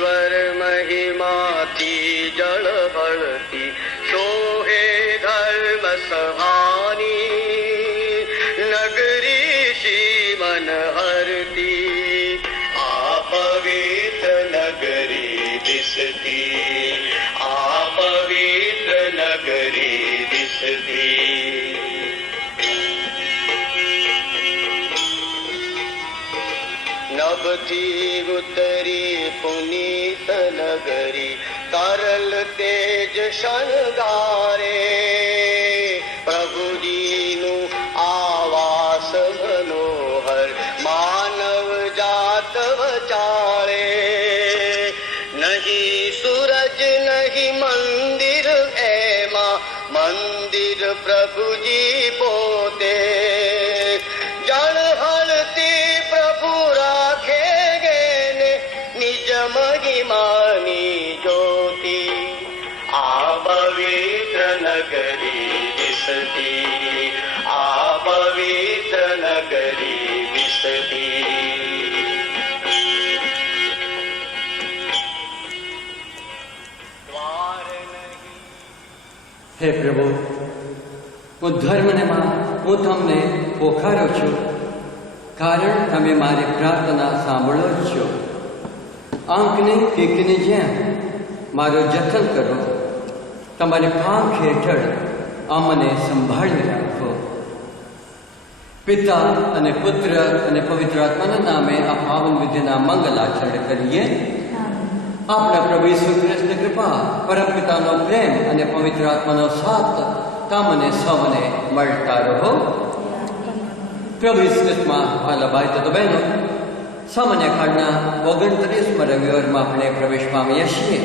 ईश्वर महिमा थी जल बढ़ती सोहे धर्म सहानी नगरी शी मन हरती आ पवित्र नगरी दिसती आ पवित्र नगरी दिसती। नभथी उतरी पुनीत नगरी तरल तेज शणगारे प्रभु जीनु आवास मनोहर मानव जात वचारे नहीं सूरज नहीं मंदिर एमा मंदिर प्रभु जी पोते जल हलती प्रभु राखे गे ने निज महिमानी ज्योति आ पवित्र नगरी दिसती आ पवित्र नगरी दिसती। हे प्रभु હું ધર્મને માં હું તમને પોખારો છું કારણ તમે મારી પ્રાર્થના સાંભળો જ છો। આંખની પીકની જેમ મારો જતન કરો તમારી પાંખ હેઠળ આ મને સંભાળી રાખો। પિતા અને પુત્ર અને પવિત્ર આત્માના નામે આ પાવન વિધિના મંગલાચરણ કરીએ। આપણા પ્રભુ ઈસુ ખ્રિસ્તની કૃપા પરમપિતાનો પ્રેમ અને પવિત્ર આત્માનો સાથ તમને સૌને મળતા રહો। પ્રભુ ઈસુ ખ્રિસ્તમાં વાલા ભાઈ તો બહેનો સામાન્ય કાળના 29મા રવિવારમાં આપણે પ્રવેશ પામીએ છીએ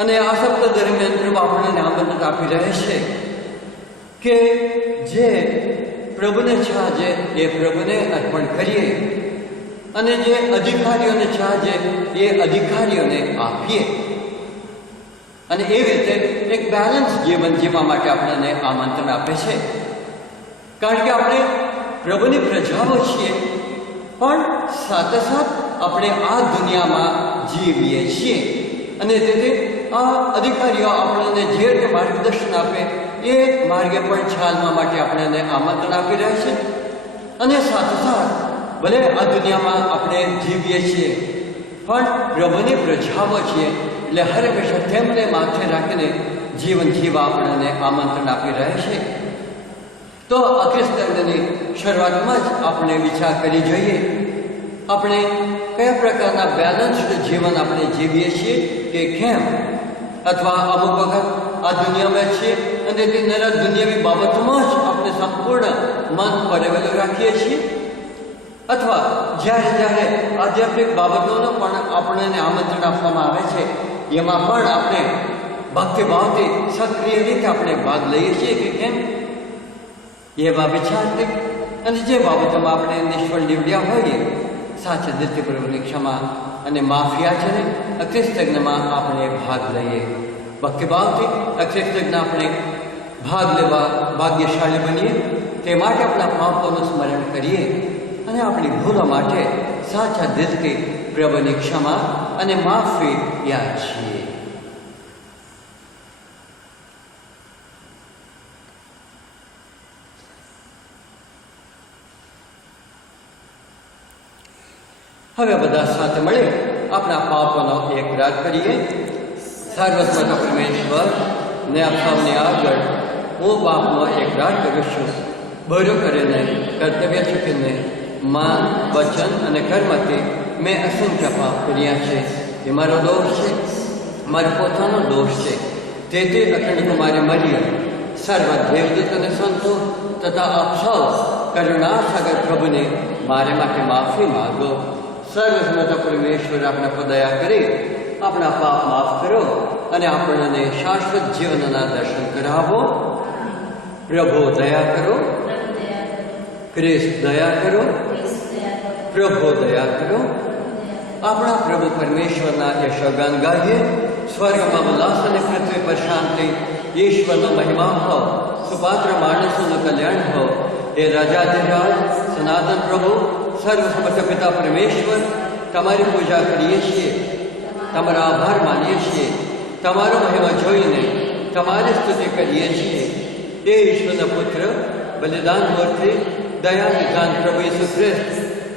અને આ સપ્તાહ દરમિયાન પ્રભુ આપણને આમંત્રણ આપી રહે છે કે જે પ્રભુને ચાહે એ પ્રભુને અર્પણ કરીએ અને જે અધિકારીઓને ચાહે એ અધિકારીઓને આપીએ અને એવી રીતે એક બેલેન્સ જીવન જીવવા માટે આપણને આમંત્રણ આપે છે કારણ કે આપણે પ્રભુની પ્રજાઓ છીએ પણ સાથોસાથ આપણે આ દુનિયામાં જીવીએ છીએ અને તેથી આ અધિકારીઓ આપણને જે રીતે માર્ગદર્શન આપે એ માર્ગે પણ ચાલવા માટે આપણને આમંત્રણ આપી રહ્યા છે અને સાથોસાથ ભલે આ દુનિયામાં આપણે જીવીએ છીએ પણ પ્રભુની પ્રજાઓ છીએ એટલે હર હંમેશા તેમને માથે રાખીને જીવન જીવવા આપણને આમંત્રણ આપી રહ્યા છે। તો આ ખ્રિસ્તની શરૂઆતમાં જ આપણે વિચાર કરી જોઈએ આપણે કયા પ્રકારના બેલેન્સ્ડ જીવન આપણે જીવીએ છીએ કે કેમ અથવા અમુક વખત આ દુનિયામાં છીએ અને તે નરા દુનિયાવી બાબતોમાં જ આપણે સંપૂર્ણ મન પરેવેલું રાખીએ છીએ અથવા જ્યારે જ્યારે આધ્યાત્મિક બાબતોનો પણ આપણને આમંત્રણ આપવામાં આવે છે એમાં પણ આપણે ભક્તિભાવથી સક્રિય રીતે આપણે ભાગ લઈએ છીએ કે કેમ એવા વિચારથી અને જે બાબતોમાં આપણે નિષ્ફળ નીવડ્યા હોઈએ સાચા દિલથી પ્રભુની ક્ષમા અને માફી યાચને અખ્રિસ્તજ્ઞમાં આપણે ભાગ લઈએ ભક્તિભાવથી અખ્રિસ્તજ્ઞ આપણે ભાગ લેવા ભાગ્યશાળી બનીએ તે માટે આપણા પાપોનું સ્મરણ કરીએ અને આપણી ભૂલો માટે સાચા દિલથી પ્રભુની ક્ષમા અને માફી યાચીએ। હવે બધા સાથે મળી આપણા પાપોનો એક રાત કરીએ। સર્વસ્વતા પરમેશ્વર ને આપ સૌની આગળ હું પાપનો એક રાત કરું છું બરો કરીને કર્તવ્ય ચૂકીને માન વચન અને કર્મથી મેં અસંખ્ય પાપ કર્યા છે એ મારો દોષ છે મારો પોતાનો દોષ છે તેથી અખંડ કુમારી મરિયમ સર્વ દેવદૂત અને સંતો તથા આપ સૌ કરુણા સાગર પ્રભુને મારે માટે માફી માગો। સર્વસમતા પરમેશ્વર આપણા પર દયા કરી આપણા પાપ માફ કરો અને આપણને શાશ્વત જીવનના દર્શન કરાવો। પ્રભુ દયા કરો ખ્રિસ્ત દયા કરો પ્રભુ દયા કરો। આપણા પ્રભુ પરમેશ્વરના યશોગાન ગાઈએ સ્વર્ગમાં ઉલ્લાસ અને પૃથ્વી પર શાંતિ ઈશ્વરનો મહિમા હો સુપાત્ર માણસોનું કલ્યાણ હો। એ રાજાધિરાજ સનાતન પ્રભુ સર્વસમર્થ પિતા પરમેશ્વર તમારી પૂજા કરીએ છીએ, તમારો આભાર માનીએ છીએ, તમારો મહિમા જોઈને તમારી સ્તુતિ કરીએ છીએ. એ ઈશ્વરના પુત્ર, બલિદાન મૂર્તિ, દયા નિધાન પ્રભુ ઈસુ ખ્રિસ્ત,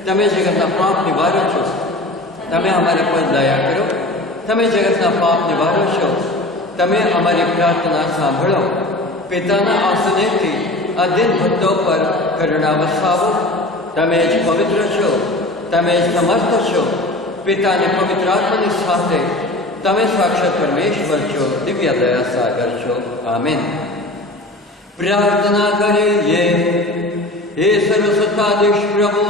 તમે જગતના પાપ નિવારો છો. તમે અમારા પર દયા કરો. તમે જગતના પાપ નિવારો છો. તમે અમારી પ્રાર્થના સાંભળો. પિતાના આસનેથી આ દિન ભક્તો પર કરુણા વસાવો. તમે જ પવિત્ર છો, તમે જ સમર્થ છો. પિતાની પવિત્ર આત્માની સાથે તમે સાક્ષાત પરમેશ્વર છો, દિવ્ય દયા સાગર છો. આમેન. પ્રાર્થના કરીએ. હે સર્વસત્તાધીશ પ્રભુ,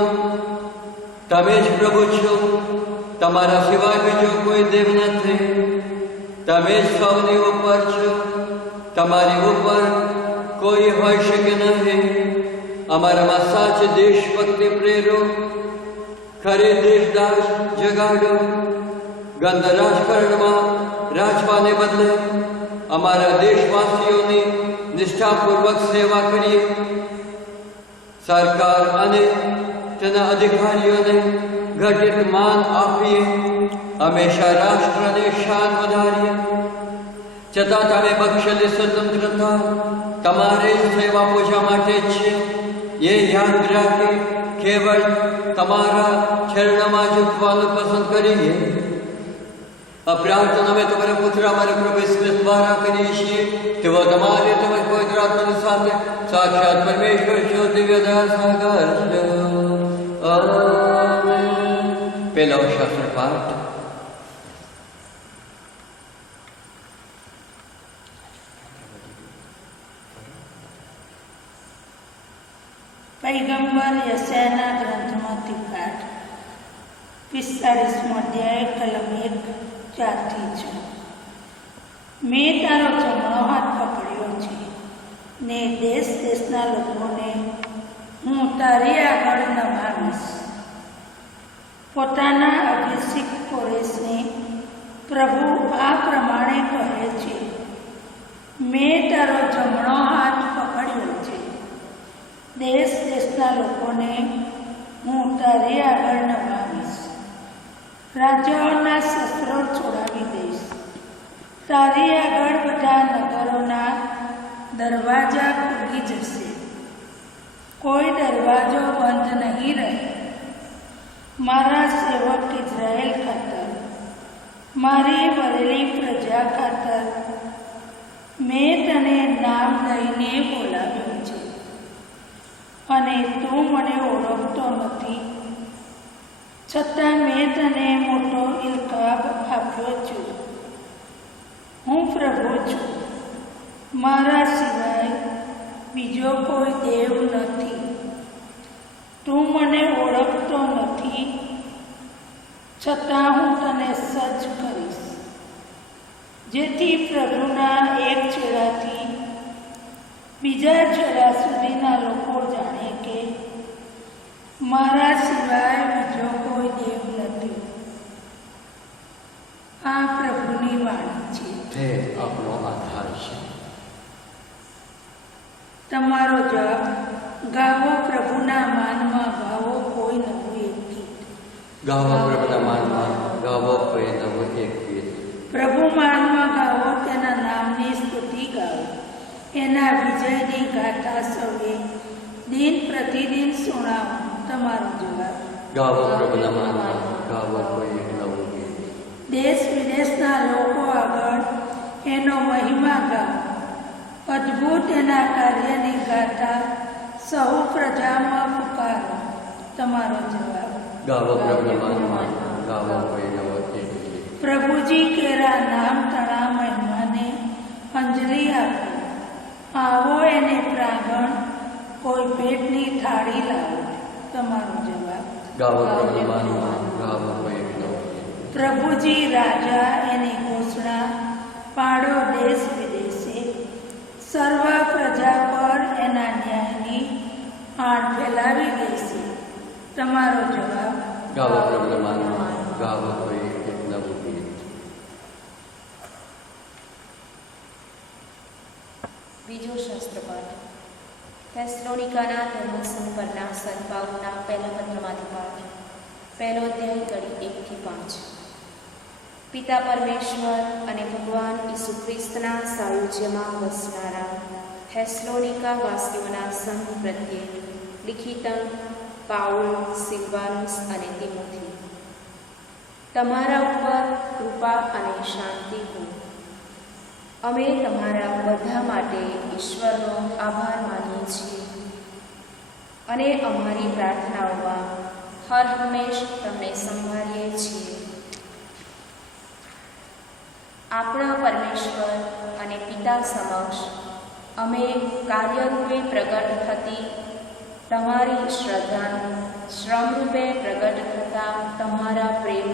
તમે જ પ્રભુ છો, તમારા સિવાય બીજો કોઈ દેવ નથી. તમે જ સૌની ઉપર છો, તમારી ઉપર કોઈ હોઈ શકે નહીં. અમારામાં સાચી દેશભક્તિ પ્રેરો, ખરી દેશદાસ જગાડો. ગંધ રાજકારણમાં રાજવાને બદલે અમારા દેશવાસીઓની નિષ્ઠાપૂર્વક સેવા કરીએ. સરકાર અને તેના અધિકારીઓને ઘટિત માન આપીએ. હંમેશા રાષ્ટ્રને શાન વધારીએ. છતાં તમે બક્ષેલી સ્વતંત્રતા તમારી સેવા પૂજા માટે જ છે એ યાદ રાખી કેવળ તમારા ચરણમાં ઝૂકવાનું પસંદ કરીએ. આ પ્રાર્થના અમે તમારા પુત્ર અમારા પ્રભુ ઈસુ ખ્રિસ્ત દ્વારા કરીએ છીએ. તેઓ તમારે તેમજ પવિત્ર આત્માની સાથે સાક્ષાત પરમેશ્વર છો, દિવ્ય દયા સાગર છો. આમેન. પહેલો શાસ્ત્ર પાઠ. પૈગંબર યશાયાના ગ્રંથમાંથી પાઠ 45મો અધ્યાય કલમ 1-4. મેં તારો જમણો હાથ પકડ્યો છે ને દેશ દેશના લોકોને હું તારી આગળ નમાવીશ. પોતાના અભિષિક્ત કોરેશને પ્રભુ આ પ્રમાણે કહે છે, મેં તારો જમણો હાથ પકડ્યો છે, દેશ દેશના લોકોને હું તારી આગળ નમાવીશ. રાજાઓના શસ્ત્રો છોડાવી દઈશ. તારી આગળ બધા નગરોના દરવાજા ખુલી જશે, કોઈ દરવાજો બંધ નહીં રહે. મારા સેવક ઇઝરાયેલ ખાતર, મારી વરેલી પ્રજા ખાતર મેં તને નામ દઈને બોલાવ્યો છે અને તું મને ઓળખતો નથી. છતાં મેં તને મોટો ઇલકાબ આપ્યો છું. હું પ્રભુ છું, મારા સિવાય બીજો કોઈ દેવ નથી. તું મને ઓળખતો નથી, છતાં હું તને સજ્જ કરીશ, જેથી પ્રભુના એક છેડાથી બીજા છેડા સુધીના લોકો જાણે કે મારા સિવાય બીજો કોઈ દેવ નથી. આ પ્રભુની વાણી છે. તે આપણો આધાર છે. તમારો જપ ગાવો, પ્રભુના માનમાં ગાવો કોઈ નવું એક ગીત. ગાવો પ્રભુના માનમાં, ગાવો કોઈ નવું એક ગીત. પ્રભુ માનમાં ગાવો, તેના નામની સ્તુતિ ગાવો. એના વિજયની ગાથા સૌએ દિન પ્રતિદિન સુણાવો. તમારો જવાબ ગાવો પ્રભુના માનમાં, ગાવો કોઈ એક નવું ગીત. દેશ વિદેશના લોકો આગળ એનો મહિમા ગાવો. અદ્ભુત એના કાર્યની ગાથા સહુ પ્રજામાં પુકારો. તમારો જવાબ ગાવો પ્રભુના માનમાં, ગાવો કોઈ નવો એક ગીત. પ્રભુજી કેરા નામ તણા મહિમાને અંજલિ આપો. આવો એને પ્રાંગણ, કોઈ ભેટની થાળી લાવો. તમારો જવાબ ગાવો પ્રભુના માનમાં, ગાવો કોઈ એક નવો ગીત. પ્રભુજી રાજા, એની ઘોષણા પાડો દેશ વિદેશે. સર્વ પ્રજા પર એના ન્યાયની આડ ફેલાવી દેશે. તમારો જવાબ ગાવો પ્રભુના માનમાં, ગાવો કોઈ એક નવું ગીત. બીજો શાસ્ત્રપાઠ થેસલોનિકાના ધર્મસંઘ પરના સંત પાઉલના પહેલા પત્રમાંથી પાઠ પહેલો અધ્યાય કડી 1 થી 5. પિતા પરમેશ્વર અને ભગવાન ઈસુ ખ્રિસ્તના સાયુજ્યમાં વસનારા થેસલોનિકા વાસીઓના સંઘ પ્રત્યે લિખિત પાઉલ, સિલ્વાનુસ અને તિમોથી, તમારા ઉપર કૃપા અને શાંતિ હો. અમે તમારા બધા માટે ઈશ્વરનો આભાર માનીએ છીએ અને અમારી પ્રાર્થનાઓમાં હર હંમેશ તમને સંભાળીએ છીએ. આપણા પરમેશ્વર અને પિતા સમક્ષ અમે કાર્યરૂપે પ્રગટ થતી તમારી શ્રદ્ધાનું, શ્રમરૂપે પ્રગટ થતા તમારા પ્રેમ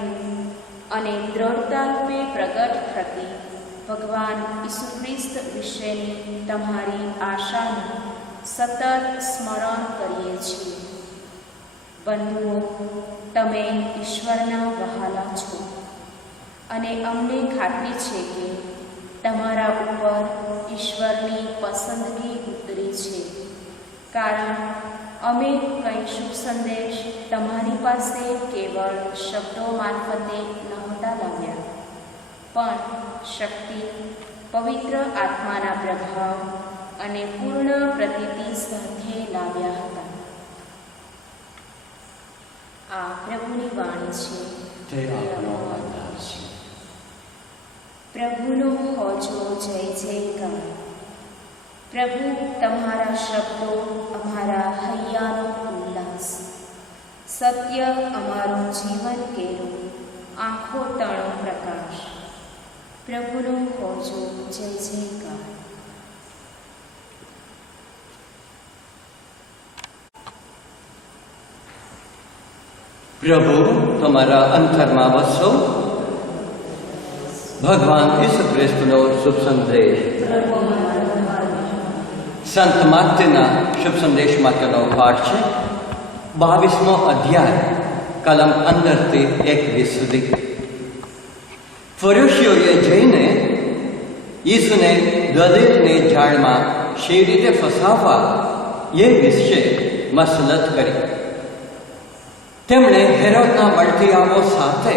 અને દ્રઢતા રૂપે પ્રગટ થતી ભગવાન ઈસુ ખ્રિસ્ત વિશેની તમારી આશાનું સતત સ્મરણ કરીએ છીએ. બંધુઓ, તમે ઈશ્વરના વહાલા છો અને અમને ખાતરી છે કે તમારા ઉપર ઈશ્વરની પસંદગી ઉતરી છે, કારણ અમે કંઈ શુભ સંદેશ તમારી પાસે કેવળ શબ્દો મારફતે નહોતા લાવ્યા, પણ શક્તિ, પવિત્ર આત્માના પ્રભાવ અને પૂર્ણ પ્રતીતિ સાથે લાવ્યા હતા. આ પ્રભુની વાણી છે. તે આપણો આધાર છે. પ્રભુનો હોજો જય જયકાર. પ્રભુ, તમારા શબ્દો અમારા હૈયાનો ઉલ્લાસ, સત્ય અમારું જીવન કેરું, આંખો તણો પ્રકાશ. પ્રભુનો હોજો જય જયકાર. પ્રભુ તમારા અંતરમાં વસો. ભગવાન ઈસુ ખ્રિસ્તનો શુભ સંદેશ સંત માત્યના શુભ સંદેશ માટેનો પાઠ છે 22મો અધ્યાય, કલમ 15 થી 21 સુધી. ફરીસીઓએ જઈને ઈસુને દલીલની જાળમાં શી રીતે ફસાવવા એ વિશે મસલત કરી. તેમણે હેરોદના મળતીયાઓ સાથે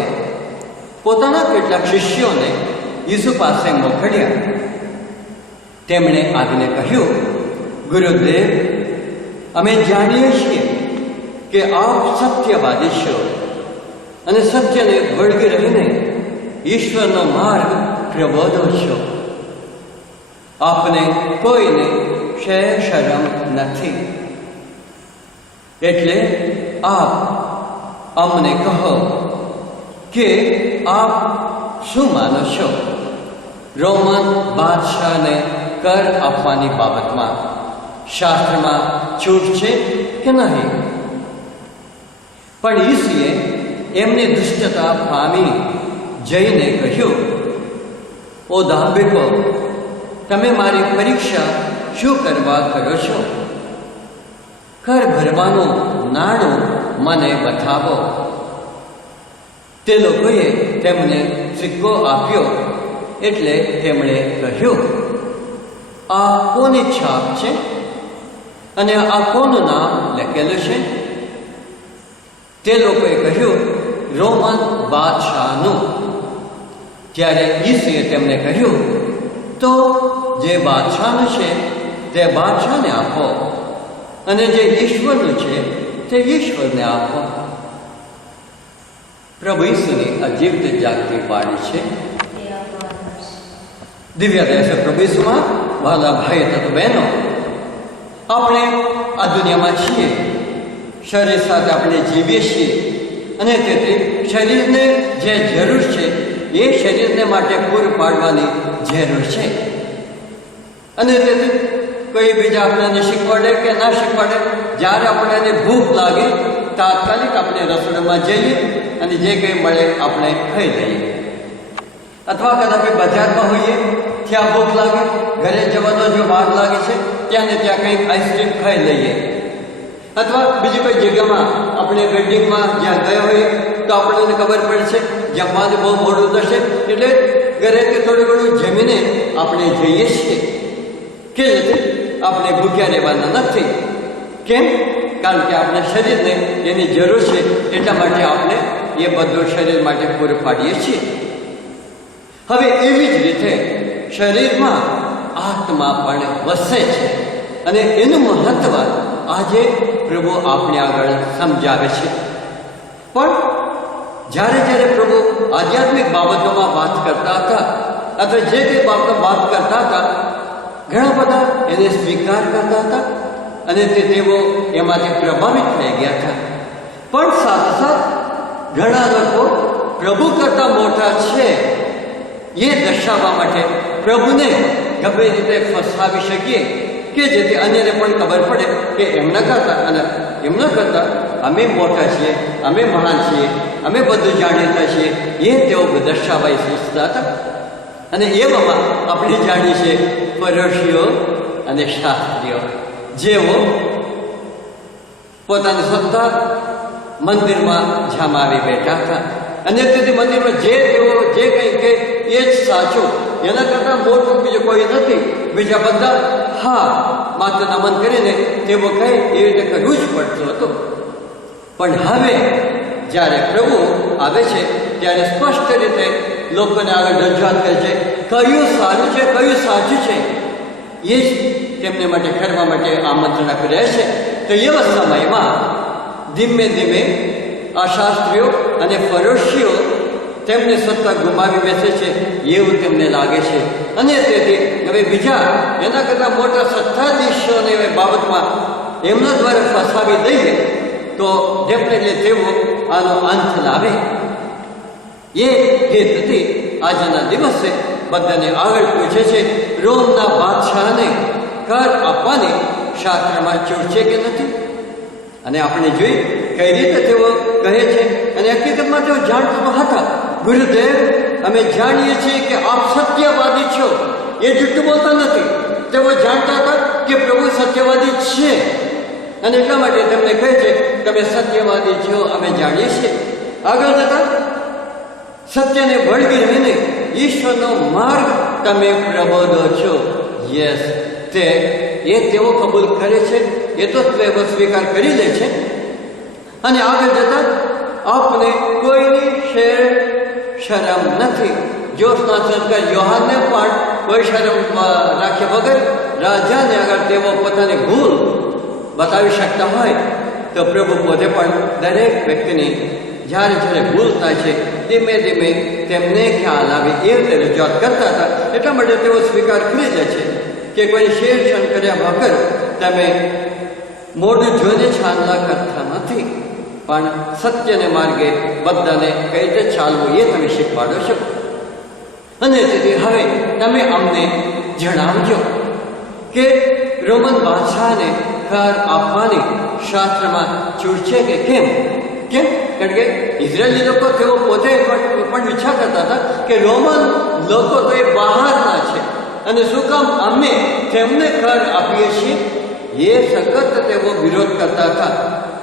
પોતાના કેટલાક શિષ્યોને ઈસુ પાસે મોકલ્યા. તેમણે આવીને કહ્યું, ગુરુદેવ, અમે જાણીએ છીએ કે આપ સત્યવાદી છો અને સત્યને વળગી રહીને ઈશ્વરનો માર્ગ પ્રબોધો છો. આપને કોઈને શરમ નથી, એટલે આપ અમને કહો કે આપ શું માનો છો? રોમન બાદશાહને કર આપવાની બાબતમાં શાસ્ત્રમાં છૂટ છે કે નહીં? પણ ઈસુએ એમની દુષ્ટતા પામી જઈને કહ્યું, ઓ દાંભિકો, તમે મારી પરીક્ષા શું કરવા કરો છો? કર ભરવાનું નાણું મને બતાવો. તે લોકોએ તેમને સિક્કો આપ્યો, એટલે તેમણે કહ્યું, આ કોની છાપ છે અને આ કોનું નામ લખેલું છે? તે લોકોએ કહ્યું, રોમન બાદશાહનું. ત્યારે ઈસુએ તેમને કહ્યું, તો જે બાદશાહનું છે તે બાદશાહને આપો, અને જે ઈશ્વરનું છે તે ઈશ્વરને આપો. પ્રભુ ઈસુની અજીબત જાગતી પાડી છે. દિવ્ય દેશ પ્રભુ ઈસુમાં વહાલા ભાઈ તથા બહેનો, આપણે આ દુનિયામાં છીએ, શરીર સાથે આપણે જીવીએ છીએ, અને તેથી શરીરને જે જરૂર છે એ શરીરને માટે પૂરું પાડવાની જરૂર છે. અને તેથી કોઈ બીજા આપણને શીખવાડે કે ના શીખવાડે, જ્યારે આપણને ભૂખ લાગે તાત્કાલિક આપણે રસોડામાં જઈએ અને જે કંઈ મળે આપણે ખાઈ લઈએ. અથવા કદાચ બજારમાં હોઈએ, ત્યાં ભૂખ લાગે, ઘરે જવાનો જો વાર લાગે છે ત્યાં ને ત્યાં કંઈક આઈસ્ક્રીમ ખાઈ લઈએ. અથવા બીજી કોઈ જગ્યામાં આપણે બિલ્ડિંગમાં જ્યાં ગયા હોઈએ તો આપણને ખબર પડે છે જમવાનું બહુ મોડું થશે, એટલે ઘરેથી થોડું ઘણું જમીને આપણે જઈએ છીએ કે આપણે ભૂખ્યા રહેવાના નથી. કેમ? કારણ કે આપણે શરીરને એની જરૂર છે, એટલા માટે આપણે એ બધું શરીર માટે પૂરું પાડીએ છીએ. હવે એવી જ રીતે શરીરમાં આત્મા પણ વસે છે અને એનું મહત્વ આજે પ્રભુ આપણે આગળ સમજાવે છે. પણ જ્યારે જ્યારે પ્રભુ આધ્યાત્મિક બાબતોમાં વાત કરતા હતા અથવા જે કંઈ બાબતો વાત કરતા હતા, ઘણા બધા એને સ્વીકાર કરતા હતા અને તેઓ એમાંથી પ્રભાવિત થઈ ગયા હતા. પણ સાથોસાથ ઘણા લોકો પ્રભુ કરતાં મોટા છે એ દર્શાવવા માટે પ્રભુને ગમે રીતે ફસાવી શકીએ કે જેથી અન્યને પણ ખબર પડે કે એમના કરતાં અમે મોટા છીએ, અમે મહાન છીએ, અમે બધું જાણીતા છીએ, એ તેઓ દર્શાવવા ઈચ્છતા હતા. અને એવામાં આપણે જાણીએ છીએ ફરીસીઓ અને શાસ્ત્રીઓ, જેઓ પોતાની સત્તા મંદિરમાં જમાવી બેઠા હતા અને તેથી મંદિરમાં તેઓ જે કંઈ કહે એ જ સાચું, એના કરતાં મોટું બીજું કોઈ નથી. બીજા બધા હા માત્ર નમન કરીને તેઓ કહે એ રીતે કરવું જ પડતું હતું. પણ હવે જ્યારે પ્રભુ આવે છે ત્યારે સ્પષ્ટ રીતે લોકોને આગળ રજૂઆત કરે છે કયું સારું છે, કયું સાચું છે, એ જ તેમને માટે કરવા માટે આમંત્રણ આપી રહ્યા છે. તો એવા સમયમાં ધીમે ધીમે આ શાસ્ત્રીઓ અને ફરીસીઓ તેમની સત્તા ગુમાવી બેસે છે એવું તેમને લાગે છે. અને તેથી હવે બીજા એના કરતાં મોટા સત્તાધીશોને બાબતમાં એમના દ્વારા ફસાવી દઈએ તો ડેફિનેટલી તેઓ આનો અંત લાવે. એ હેતુથી આજના દિવસે બધાને આગળ પૂછે છે રોમના બાદશાહને કર આપવાની શાસ્ત્રમાં છૂટ છે કે નથી. અને આપણે જોઈ કઈ રીતે તેઓ કહે છે અને હકીકતમાં તેઓ જાણતા હતા, ગુરુદેવ અમે જાણીએ છીએ કે આપ સત્યવાદી છો, એ જૂઠું બોલતા નથી. તેઓ જાણતા હતા કે પ્રભુ સત્યવાદી છે અને એટલા માટે તેમને કહે છે તમે સત્યવાદી છો, અમે જાણીએ છીએ. આગળ જતા સત્યને વળગી રહીને ઈશ્વરનો માર્ગ તમે પ્રબોધો છો. યસ, તેઓ કબૂલ કરે છે, એ તો તેઓ સ્વીકાર કરી લે છે. અને આગળ જતા આપને કોઈની શરમ નથી. જોશના સંસ્કાર યોહાનને પણ કોઈ શરમ રાખ્યા વગર રાજાને આગળ તેઓ પોતાની ભૂલ બતાવી શકતા હોય તો પ્રભુ પોતે પણ દરેક વ્યક્તિની જ્યારે જ્યારે ભૂલ થાય છે ધીમે ધીમે તેમને ખ્યાલ આવે એ રીતે રજૂઆત કરતા હતા. એટલા માટે તેઓ સ્વીકાર કરી દે છે કે કોઈ શેરક્ષણ કર્યા વગર તમે મોઢું જોઈને છાનલા કરતા નથી, પણ સત્યને માર્ગે બધાને કઈ રીતે ચાલવું એ તમે શીખવાડો છો. અને તેથી હવે તમે અમને જણાવજો કે રોમન બાદશાહને કર આપવાની શાસ્ત્રમાં છૂટ છે કે કેમ? કારણ કે ઇઝરાયેલી લોકો તેઓ પોતે પણ વિચાર કરતા હતા કે રોમન લોકો તો એ બહારના છે અને શું કામ અમે તેમને કર આપીએ છીએ, એ સખત તેઓ વિરોધ કરતા હતા.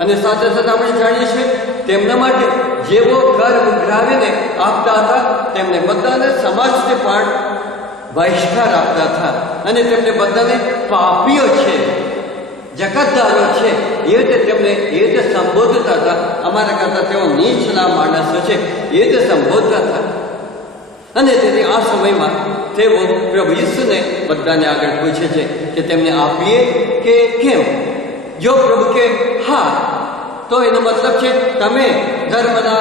અને સાથે સાથે આપણે જાણીએ છીએ તેમના માટે જેઓ કર ઉઘરાવીને આપતા હતા તેમને બધાને સમાજથી પણ બહિષ્કાર આપતા હતા અને તેમને બધાને પાપીઓ છે, જગતદારો છે, એ રીતે તેમને એ રીતે સંબોધતા હતા. અમારા કરતાં તેઓ નીચલા માણસો છે એ રીતે સંબોધતા હતા. અને તેથી આ સમયમાં તેઓ પ્રભુ ઈસુને બધાને આગળ પૂછે છે કે તેમને આપીએ કે કેમ. જો પ્રભુ કે હા તો એનો મતલબ છે તમે ધર્મના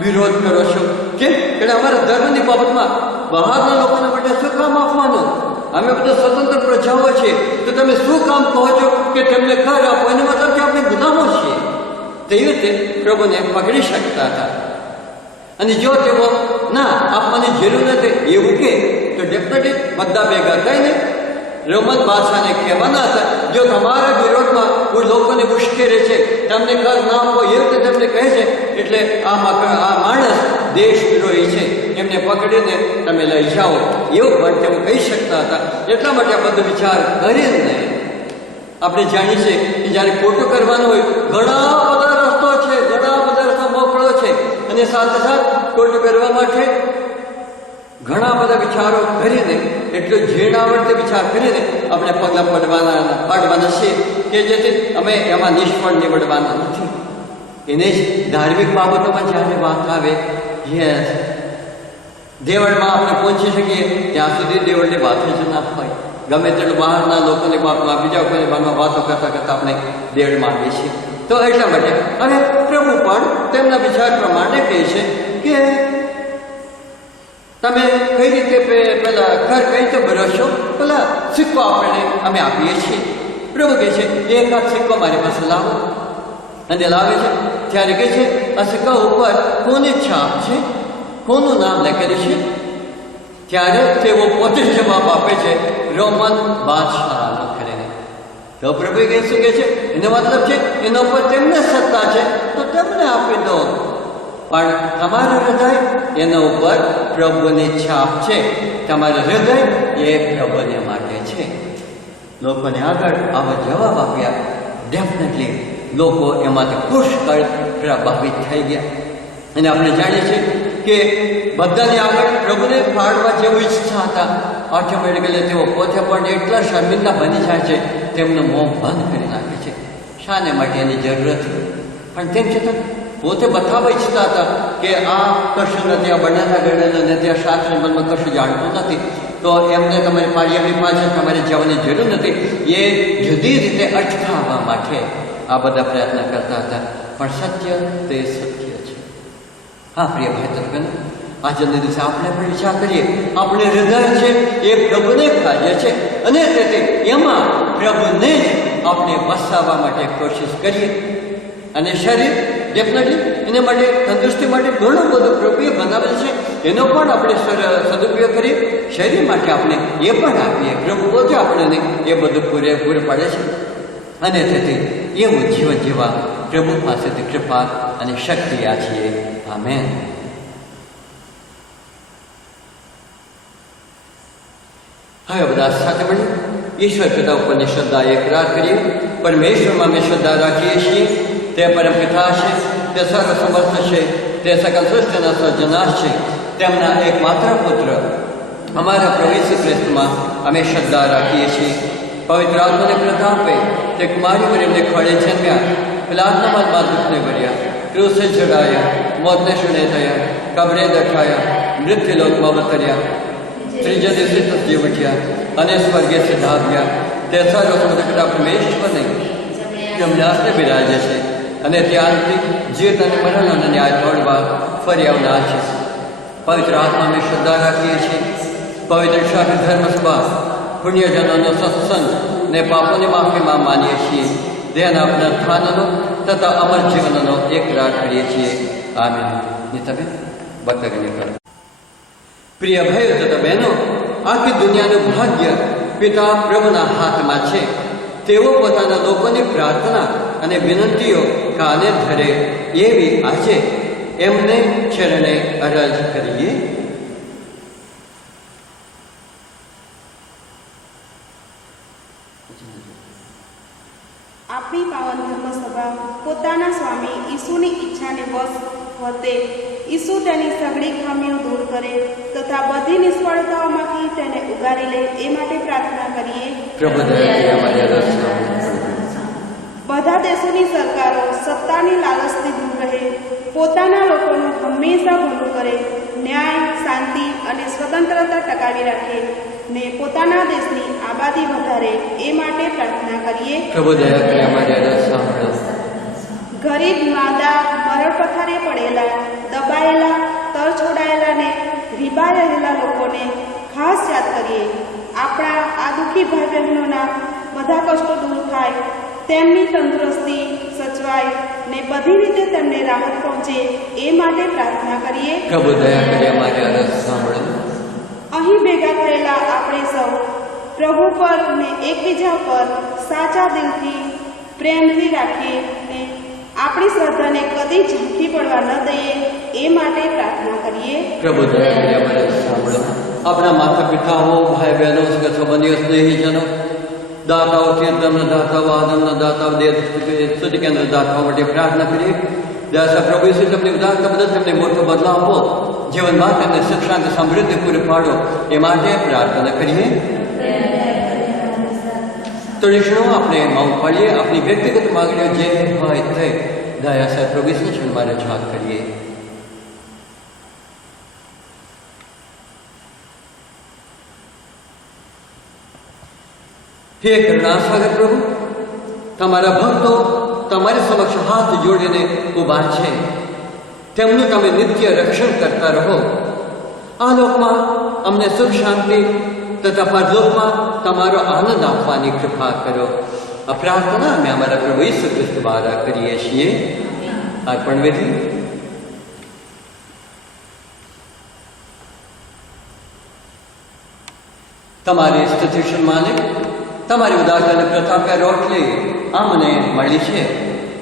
વિરોધ કરો છો. કેમ? એટલે અમારા ધર્મની બાબતમાં બહારના લોકોના માટે શું કામ આપવાનું? અમે બધા સ્વતંત્ર પ્રજાઓ છીએ, તો તમે શું કામ કહો છો કે તેમને કર આપો? એનો મતલબ કે આપણે ગુલામો છીએ. તે રીતે પ્રભુને પકડી શકતા હતા. અને જો તેઓ ના આપવાની જરૂર નથી એવું કે તો ડેફિનેટલી બધા ભેગા થઈને રોમન બાદશાહને કહેવાના હતા જો તમારા વિરોધમાં લોકોને મુશ્કેલી છે, તમને કર ના આપો એ રીતે તેમને કહે છે એટલે આ માણસ દેશ વિરોહી છે, એમને પકડીને તમે લઈ જાઓ એવું પણ તેઓ કહી શકતા હતા. એટલા માટે આ બધો વિચાર કરીને આપણે જાણીએ છીએ કે જ્યારે ખોટું કરવાનું હોય ઘણા બધા રસ્તો છે, ઘણા બધા રસ્તા મોકળો છે અને સાથે સાથે ખોટું કરવા માટે ઘણા બધા વિચારો કરીને એટલો ઝીણાવર્તે વિચાર કરીને આપણે પગલાં પાડવાના છીએ કે જેથી અમે એમાં નિષ્ફળ નીવડવાના નથી. એને જ ધાર્મિક બાબતોમાં જ્યારે વાત આવે, યસ, દેવળમાં આપણે પહોંચી શકીએ ત્યાં સુધી દેવળની વાત જ ના હોય. ગમે તેટલું બહારના લોકોની બાબતમાં, બીજા કોઈની બાબતમાં વાતો કરતાં કરતાં આપણે દેવળમાં આવીએ છીએ. તો એટલા માટે અને પ્રભુ પણ તેમના વિચાર પ્રમાણે કહે છે કે તમે કઈ રીતે પેલા ઘર કઈ રીતે ભરોશો, પેલા સિક્કો આપણને અમે આપીએ છીએ. પ્રભુ કહે છે એકાદ સિક્કો મારી પાસે લાવો, અને લાવે છે ત્યારે કહે છે આ સિક્કા ઉપર કોની છાપ છે, કોનું નામ લખેલું છે. ત્યારે તેઓ પોતે જવાબ આપે છે રોમન બાદશાહ લખેને. તો પ્રભુ કહે શું કહે છે, એનો મતલબ છે એના ઉપર તેમને સત્તા છે તો તેમને આપી દો, પણ તમારું હૃદય એના ઉપર પ્રભુની છાપ છે. તમારું હૃદય એ પ્રભુને માટે છે. લોકોને આગળ આવા જવાબ આપ્યા, ડેફિનેટલી લોકો એમાંથી પુષ્કળ પ્રભાવિત થઈ ગયા. અને આપણે જાણીએ છીએ કે બધાની આગળ પ્રભુને પાડવા જેવું ઈચ્છતા હતા. ઓટોમેટિકલી તેઓ પોતે પણ એટલા શર્મિંદા બની જાય છે, તેમનું મોં બંધ કરી નાખે છે. શાને માટે એની જરૂર હતી, પણ તેમ છતાં પોતે બતાવવા ઈચ્છતા હતા કે આ કશું નથી, આ બનાતા ગણેલું નથી, આ શાસ્ત્ર મનમાં કશું જાણતું નથી, તો એમને તમારી પાળિયાની પાછળ તમારે જવાની જરૂર નથી. એ જુદી રીતે અટકાવવા માટે આ બધા પ્રયત્ન કરતા હતા. પણ સત્ય તે સત્ય છે. હા પ્રિય ભાઈ તરફેન, આજના દિવસે આપણે પણ વિચાર કરીએ, આપણે હૃદય છે એ પ્રભુને કાર્ય છે, અને તેથી એમાં પ્રભુને જ આપણે વસાવવા માટે કોશિશ કરીએ. અને શરીર ડેફિનેટલી એને માટે તંદુરસ્તી માટે ઘણું બધું પ્રભુએ બનાવેલ છે, એનો પણ આપણે સદુપયોગ કરીએ. શરીર માટે આપણે એ પણ આપીએ, પ્રભુ પોતે આપણને એ બધું પૂરેપૂરું પાડે છે. અને તેથી એવું જીવન જીવવા પ્રભુ પાસેથી કૃપા અને શક્તિ આ છીએ. આમેન. હવે બધા સાથે મળી ઈશ્વર પિતા ઉપરની શ્રદ્ધા એકરાર કરીએ. પરમેશ્વરમાં અમે શ્રદ્ધા રાખીએ છીએ, તે પરમ પિતા છે, તે સર્વસમર્થ છે, તે સકલ સૃષ્ટિના સર્જનાર છે. તેમના એકમાત્ર પુત્ર અમારા પ્રભુ ઈસુ ખ્રિસ્તમાં અમે શ્રદ્ધા રાખીએ છીએ. પવિત્ર આત્માને પ્રતાપે તે કુમારી પર એમને ખોળે જન્મ્યા, પિલાતના મનમાં દુઃખને ભર્યા, ક્રૂસે ચડાયા, મોતને શૂન્ય થયા, કબરે દખાયા, મૃત્યુલોકમાં અવતર્યા, ત્રીજા દિવસે સજીવ ઉઠ્યા અને સ્વર્ગે સિધાવ્યા. તે સર્વસમર્થ પિતા પરમેશ્વરને જેમને આસ્તે બિરાજે છે, અને ત્યારથી જીત અને મરણ અને ન્યાય તોડવા ફરી આવનાર છે. પવિત્ર આત્મા અમે શ્રદ્ધા રાખીએ છીએ. પવિત્ર શાસ્ત્ર ધર્મસભા, પુણ્યજનોનો સત્સંગ ને પાપોની માફીમાં માનીએ છીએ. ધ્યાન આપના સ્થાનનો તથા અમર જીવનનો એકરાર કરીએ છીએ. આમેન. તમે બકરીને કરો. પ્રિય ભાઈઓ તથા બહેનો, આખી દુનિયાનું ભાગ્ય પિતા પ્રભુના હાથમાં છે. તેઓ પોતાના લોકોની પ્રાર્થના અને વિનંતીઓ કાને ધરે એવી આજે એમને ચરણે અરજ કરીએ. આપણી પાવન ધર્મસભા પોતાના સ્વામી ઈસુની ઈચ્છાને વશ વર્તે, ઈસુ તેની સઘળી ખામીઓ દૂર કરે તથા બધી નિષ્ફળતાઓમાંથી તેને ઉગારી લે એ માટે પ્રાર્થના કરીએ. બધા દેશોની સરકારો સત્તાની લાલચથી દૂર રહે, પોતાના લોકોનું હંમેશા ભલું કરે, ન્યાય, શાંતિ અને સ્વતંત્રતા ટકાવી રાખે ને પોતાના દેશની આબાદી વધારે એ માટે પ્રાર્થના કરીએ. ગરીબ, માદા, મરણ પથારે પડેલા, દબાયેલા, તર છોડાયેલા ને રીબાઈ રહેલા લોકોને ખાસ યાદ કરીએ. આપણા આ દુઃખી ભાઈ બહેનોના બધા કષ્ટો દૂર થાય, તેમની તંદુરસ્તી સચવાય ને બધી રીતે તેમને રાહત પહોંચે એ માટે પ્રાર્થના કરીએ. અહીં ભેગા થયેલા આપણે સૌ પ્રભુ પર ને એકબીજા પર સાચા દિલથી પ્રેમથી રાખીએ ને આપણી શ્રદ્ધાને કદી ઝાંખી પડવા ન દઈએ એ માટે પ્રાર્થના કરીએ. પ્રભુ આપણા માતા પિતાઓ, ભાઈ બહેનો, સગા સંબંધીઓ, સ્નેહીજનો, દાતાઓ, તીર્થના દાતાઓ, આદમના દાતાઓ, દેવ સ્તુતિ કેન્દ્ર દાતાઓ માટે પ્રાર્થના કરીએ. પ્રભુ ઈસુ તમને ઉદારતા બદલ તમને મોટો બદલાવ આપો જીવનમાં તેમને સુખ શાંતિ સમૃદ્ધિ પૂરી પાડો એ માટે પ્રાર્થના કરીએ. થોડી ક્ષણો આપણે મૌન પાડીએ. આપણી વ્યક્તિગત માગણીઓ જે હોય તે દયાસર પ્રભુ ઈસુ ક્ષણમાં રજૂઆત કરીએ. હે કરુણાસાગર પ્રભુ, તમારા ભક્તો તમારી સમક્ષ હાથ જોડીને ઊભા છે. તેમનું તમે નિત્ય રક્ષણ કરતા રહો. આ લોકમાં અમને સુખ શાંતિ તથા પરલોકમાં તમારો આનંદ આપવાની કૃપા કરો. આ પ્રાર્થના અમે અમારા પ્રભુ ઈસુ ખ્રિસ્ત દ્વારા કરીએ છીએ. અર્પણ વિધિ. તમારી સ્તુતિ સન્માને તમારી ઉદારતાને પ્રતાપે રોટલી અમને મળી છે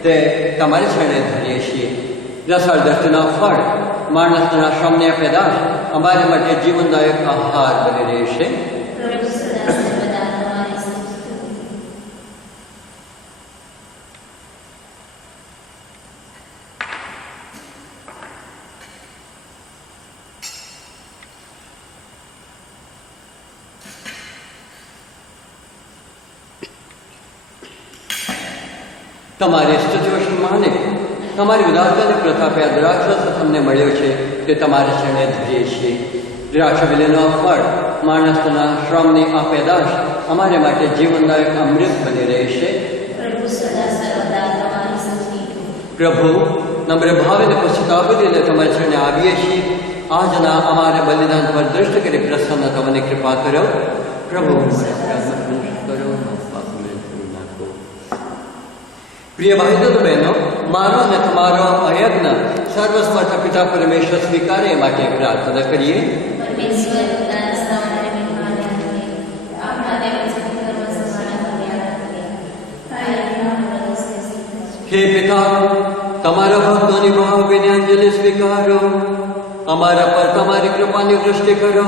તે તમારી છેડે ધરીએ છીએ. રસાળ દ્રષ્ટિના ફળ માણસના શ્રમની પેદાશ અમારા માટે જીવનદાયક આહાર બની રહેશે. તમારી સ્તુતિઓ સન્માને તમારી ઉદારતાની પ્રતાપે આ દ્રાક્ષરસ તમને મળ્યો છે તે તમારા ચરણે ધરીએ છીએ. દ્રાક્ષવેલીનો ફળ માણસના શ્રમની આ પેદાશ અમારે માટે જીવનદાયક અમૃત બની રહેશે. પ્રભુ, નમ્ર ભાવે પશ્ચાતાપથી તમારા ચરણે આવીએ છીએ. આજના અમારા બલિદાન પર દ્રષ્ટિ કરી પ્રસન્ન થવાની કૃપા કરો. પ્રભુ, પ્રિય ભાઈઓ બહેનો, મારો અને તમારો અયજ્ઞ સર્વસ્મર્થ પિતા પરમેશ્વર સ્વીકારે એ માટે પ્રાર્થના કરીએ. હે પિતા, તમારા ભક્તોની ભાવભીની અંજલિ સ્વીકારો. અમારા પર તમારી કૃપાની દૃષ્ટિ કરો.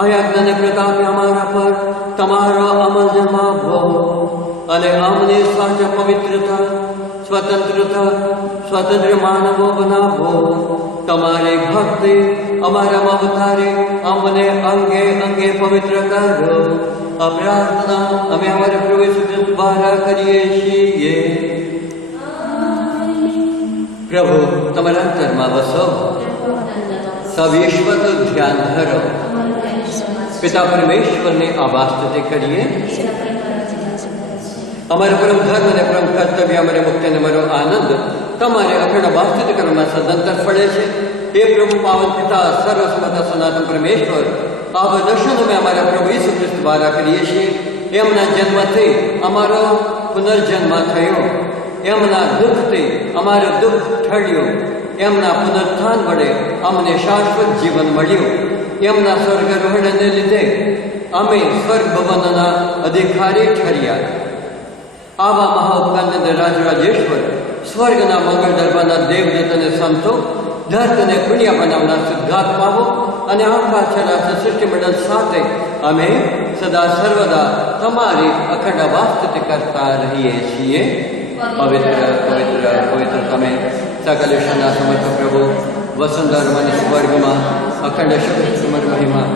આ યજ્ઞને પ્રતાપે અમારા પર તમારો અમલ જમાવો અને અમને સાચા પવિત્રતા સ્વતંત્ર માનવો બનાવો. તમારી ભક્તિ અમારામાં અવતારે અમને અંગે અંગે પવિત્ર કરો. આ પ્રાર્થના અમે અમારા પ્રભુ ઈસુ ખ્રિસ્ત દ્વારા કરીએ છીએ. પ્રભુ, તમારા અંતરમાં વસો. સવિશ્વનું ધ્યાન ધરો. પિતા પરમેશ્વરની આભાર સ્તુતિ કરીએ. અમારા પરમ ધર્મ અને પરમ કર્તવ્ય અમારે મુક્તિ અને અમારો આનંદ તમારે અખંડ વાસ્તુતિ કરવામાં સદંતર પડે છે. એ પ્રભુ પાવન પિતા સર્વસમર્થ સનાતન પરમેશ્વર, આ દર્શન અમે અમારા પ્રભુ ઈસુ ખ્રિસ્ત દ્વારા કરીએ છીએ. એમના જન્મથી અમારો પુનર્જન્મ થયો. એમના દુઃખથી અમારો દુઃખ ઠળ્યો. એમના પુનરુત્થાન વડે અમને શાશ્વત જીવન મળ્યું. એમના સ્વર્ગારોહણને લીધે અમે સ્વર્ગ ભવનના અધિકારી ઠર્યા. આવા મહાઉપકારને રાજરાજેશ્વર, સ્વર્ગના મંગળ દરબારના દેવદૂત અને સંતો, ધરતીને પુણ્ય બનાવનાર શુદ્ધાત્માઓ અને આખા ચરાચર સૃષ્ટિમંડળ સાથે અમે સદા સર્વદા તમારી અખંડ વાસ્તુતિ કરતા રહીએ છીએ. પવિત્ર પવિત્ર પવિત્ર તમે સકલ ઈશ્વરના સમર્થ પ્રભુ, વસુંધરમાની સ્વર્ગમાં અખંડ શુભ મહિમા,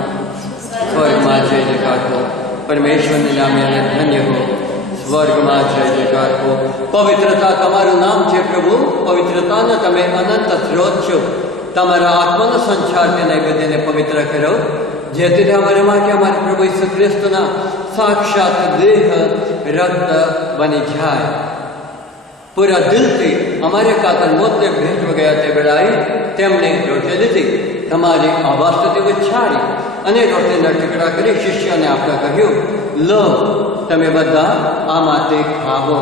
સ્વર્ગમાં જય જયકાર હો. પરમેશ્વરની નામે અને ધન્ય હો. સ્વર્ગમાં જય જયકાર હો. પવિત્રતા તમારું નામ છે પ્રભુ. પવિત્રતાના તમે અનંત સ્ત્રોત છો. તમારા આત્માનો સંચાર તે નૈવેદ્યને પવિત્ર કરો, જેથી અમારા માટે અમારા પ્રભુ ઈસુ ખ્રિસ્તના સાક્ષાત દેહ રક્ત બની જાય. પૂરા દિલથી અમારે ખાતર મોતને ભેટવા ગયા તે વેળાએ તેમણે રોટલી લીધી, તમારી આવાસ્તુતિ ઉચ્ચારી અને રોટલીના ટુકડા કરી શિષ્યોને આપતા કહ્યું, લો, તમે બધા આમાંથી ખાવો.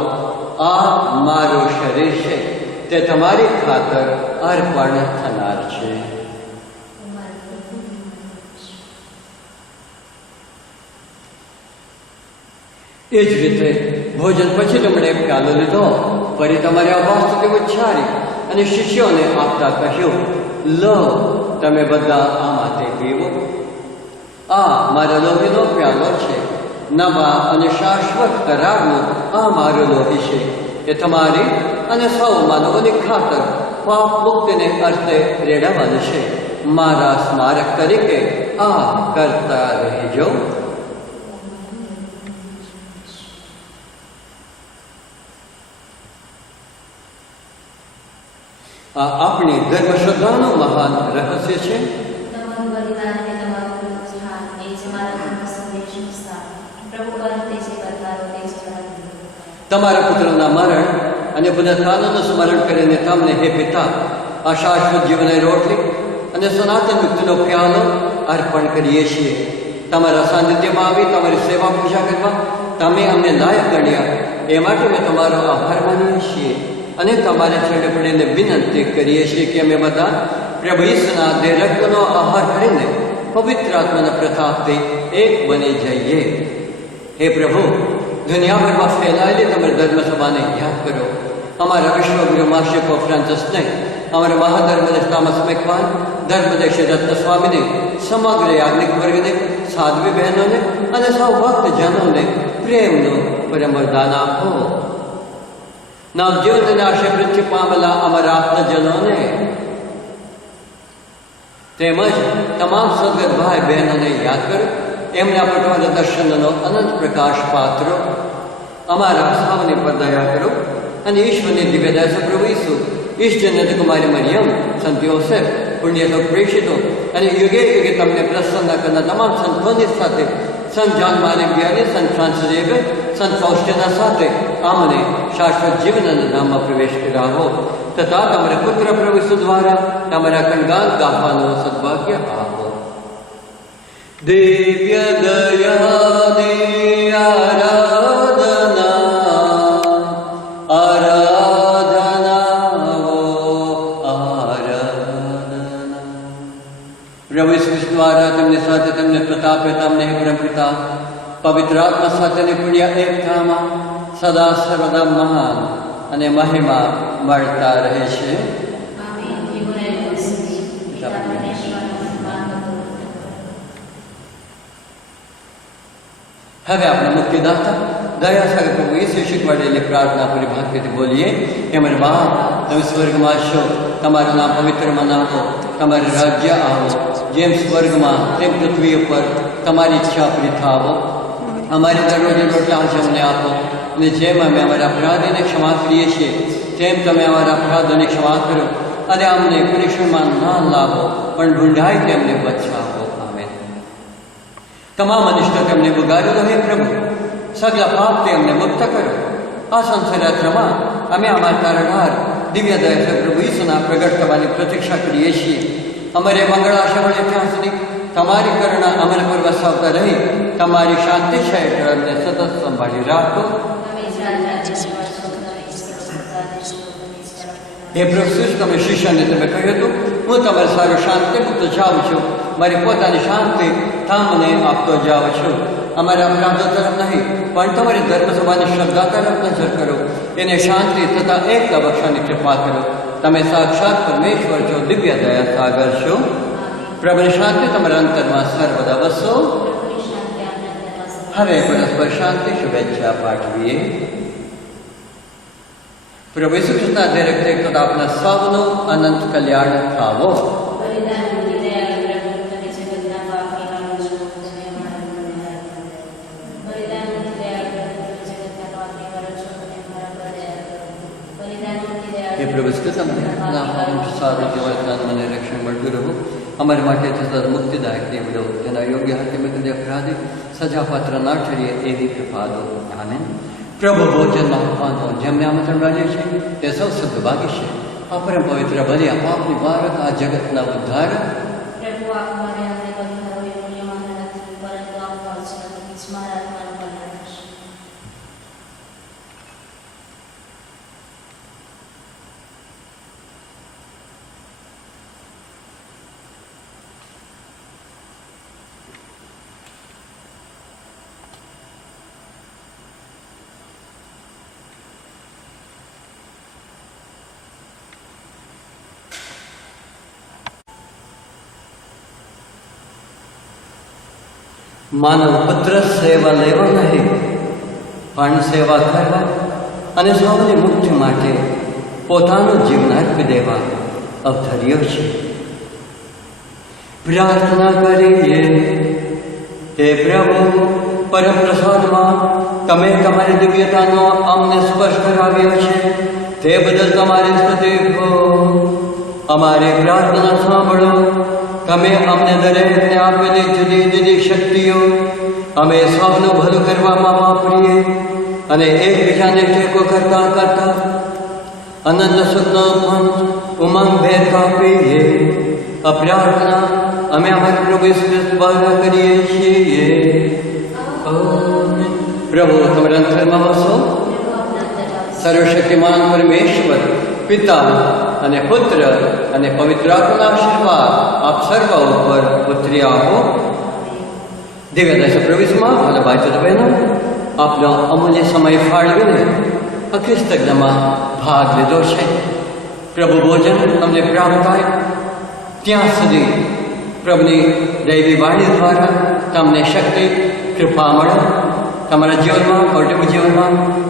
આ મારું શરીર છે, તે તમારી ખાતર અર્પણ થનાર છે. એ જ રીતે ભોજન પછી તેમણે એક પ્યાલો લીધો, ફરી તમારી આવાસ્તુતિ ઉચ્ચારી અને શિષ્યોને આપતા કહ્યું, લો, તમે બધા આમાંથી પીવો. આ મારા લોહીનો પ્યાલો છે. નવા અને શાશ્વત કરારનું આ મારું લોહી છે. એ તમારી અને સૌ માનવોની ખાતર પાપ મુક્તિને અર્થે રેડાવાનું છે. મારા સ્મારક તરીકે આ કરતા રહેજો. આ આપણી ધર્મશ્રદ્ધાનું મહાન રહસ્ય છે. તમારું બલિદાન અને તમારું સ્થાન એ જ મારા ધર્મ સંદેશનું સ્થાન. પ્રભુ પર તે જે કરનારો તે જ કરાવ્યું. તમારા પુત્રના મરણ અને પુનરુત્થાનનું સ્મરણ કરીને તમને હે પિતા આ શાશ્વત જીવનની રોટલી અને સનાતન મુક્તિનો પ્યાલો અર્પણ કરીએ છીએ. તમારા સાનિધ્યમાં આવી તમારી સેવા પૂજા કરવા તમે અમને લાયક ગણ્યા એ માટે અમે તમારો આભાર માનીએ છીએ અને તમારે છેડે પડીને વિનંતી કરીએ છીએ કે અમે બધા પ્રભુ ઈસુના દેહ રક્તનો આહાર કરીને પવિત્ર આત્માના પ્રતાપથી એક બની જઈએ. હે પ્રભુ, દુનિયાભરમાં ફેલાયેલી તમારી ધર્મસભાને યાદ કરો. અમારા વિશ્વગુરુ માર્શલ પોપ ફ્રાન્સિસને, અમારા મહાધર્મદેશ થોમસ મેકવાન, ધર્મદેશી રત્ન સ્વામીને, સમગ્ર યાજ્ઞિક વર્ગને, સાધ્વી બહેનોને અને સૌ ભક્તજનોને પ્રેમનું પરમ વરદાન આપો. નવજીવનને આશય મૃત્યુ પામેલા અમારા આત્મજનોને તેમજ તમામ સદગત ભાઈ બહેનોને યાદ કરો. એમના પટવાના દર્શનનો અનંત પ્રકાશ પાત્રો. અમારા સૌને પર દયા કરો અને ઈશ્વરની દિવ્યદાસ પ્રભુ ઈસુ, ઈષ્ટજનત કુમારી મરિયમ, સંત યોસેફ, પુણ્યતો પ્રેષિતો અને યુગે યુગે તમને પ્રસન્ન કરનાર તમામ સંતોની સાથે સંત જોન મારી વિયાની, સંત ફ્રાન્સિસ ઝેવિયર, સંત ફાઉસ્ટિના સાથે અમને શાશ્વત જીવનના ધામમાં પ્રવેશ કરાવો તથા તમારા પુત્ર પ્રભુ ઈસુ દ્વારા તમારા કણગાન ગાવાનું સદભાગ્ય આપો. દિવ્ય દયાની આરાધના પ્રભુ ઈસુ દ્વારા તેમની સાથે તેમને પ્રતાપે તમને પરમ પિતા પવિત્ર આત્મા સાથેની પુણ્ય એકતામાં સદા સર્વદા મહાન અને મહિમા મળતા રહે છે. હવે આપણે મુક્તિદાતા દયાસાગર પ્રભુ ઈસુ શીખવાડેલી પ્રાર્થના પૂરી ભક્તિથી બોલીએ. અમારે બાપ, તમે સ્વર્ગમાં છો, તમારું નામ પવિત્ર મનાવો, તમારું રાજ્ય આવો, જેમ સ્વર્ગમાં તેમ પૃથ્વી ઉપર તમારી ઈચ્છા પૂરી થાવો. અમારી દરરોજની રોટલા આજે અમને આપો અને જેમ અમે અમારા અપરાધીને ક્ષમા કરીએ છીએ તેમ તમે અમારા અપરાધોને ક્ષમા કરો અને અમને પરીક્ષણમાં ના લાવો પણ ભૂંડાઈથી અમને બચાવો. તમામ અનિષ્ટો તેમને બગાડ્યો હે પ્રભુ, સગલા પાપથી અમને મુક્ત કરો. આ સંસારયાત્રામાં અમે અમારા તારણહાર દિવ્ય દયા પ્રભુ ઈસુના પ્રગટ થવાની પ્રતીક્ષા કરીએ છીએ. અમારે મંગળ આશા મળે ત્યાં સુધી તમારી કરુણા અમર પર વસાવતા રહી તમારી શાંતિ છે અમને સતત સંભાળી રાખો. હે પ્રભુ, તમે શિષ્યને તમે કહ્યું હતું, હું તમારે સારું શાંતિ મુક્ત જાઉં છું, મારી પોતાની શાંતિ તમને આપતો જાઉં છું. અમારા અપરાધો તરફ નહીં પણ તમારી ધર્મસભાની શ્રદ્ધા તરફ નજર કરો. એને શાંતિ તથા એકતા બક્ષાની કૃપા કરો. તમે સાક્ષાત પરમેશ્વર છો, દિવ્ય દયા સાગર છો. પ્રભુની શાંતિ તમારા અંતરમાં સર્વદા વસો. હવે પરસ્પર શાંતિ શુભેચ્છા પાઠવીએ. પ્રભુ ઈસુ ખ્રિસ્તના દરેક તથા આપણા સૌનું અનંત કલ્યાણ થાવો. હે પ્રભુ તમને સારું જીવન મને રક્ષણ મળતું રહો. અમારા માટે થતા મુક્તિદાયક નીવડો, તેના યોગ્ય હાથે મેં કદી અપરાધી સજાપાત્ર ના ઠરીએ એવી કૃપા દો. આમેન. પ્રભુ ભોજનમાં આપવાનો જેમને આમંત્રણ રાજ્ય છે તે સૌ સદભાગી છે. આ પરમ પવિત્ર બલિ આ પાપની બાળક આ જગતના ઉદ્ધાર. માનવ પુત્ર સેવા લેવા નહીં પણ સેવા કરવા અને સૌની મુક્તિ માટે પોતાનું જીવન આપી દેવા અવતર્યો છે. પ્રાર્થના કરીએ. હે પ્રભુ, પરમ પ્રસાદમાં તમે તમારી દિવ્યતાનો અમને સ્પર્શ કરાવ્યો છે, તે બદલ તમારી સ્તુતિ હો. અમારી પ્રાર્થના સાંભળો. તમે અમને દરેકને આપેલી જુદી જુદી શક્તિઓ અમે સૌનું ભલું કરવામાં વાપરીએ અને એકબીજાને ટેકો કરતા કરતા અનંત સુખનો ઉમંગભેર કાપીએ. આ પ્રાર્થના અમે અમારા પ્રભુ ઈસુ ખ્રિસ્ત દ્વારા કરીએ છીએ. આમેન. પ્રભુ તમારા અંતરમાં વસો. સર્વશક્તિમાન પરમેશ્વર પિતા અને પુત્ર અને પવિત્ર આત્માના આશીર્વાદ આપ સર્વ ઉપર ઉતરી આવો. દિવ્ય દર્શન પ્રવેશમાં ભલા ભાઈ બહેનો, આપનો અમૂલ્ય સમય ફાળવીને અખિસ્તજ્ઞમાં ભાગ લીધો છે. પ્રભુ ભોજન તમને પ્રાપ્ત થાય ત્યાં સુધી પ્રભુની દૈવી વાણી દ્વારા તમને શક્તિ કૃપા મળે. તમારા જીવનમાં કૌટુંબિક જીવનમાં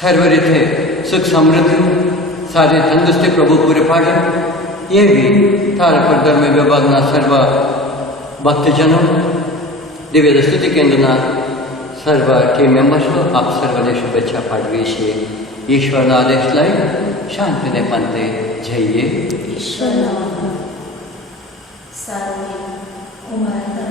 સર્વ રીતે સુખ સમૃદ્ધિ સારી તંદુરસ્તી પ્રભુ પૂરી પાડે એવી તારા પર ધર્મ વિભાગના સર્વ ભક્તજનો, દિવ્ય સ્તુતિ કેન્દ્રના સર્વ ટીમ મેમ્બર્સો આપ સર્વને શુભેચ્છા પાઠવીએ છીએ. ઈશ્વરના આદેશ લઈ શાંતિને પંથે જઈએ. ઈશ્વરનો સારું હું મારા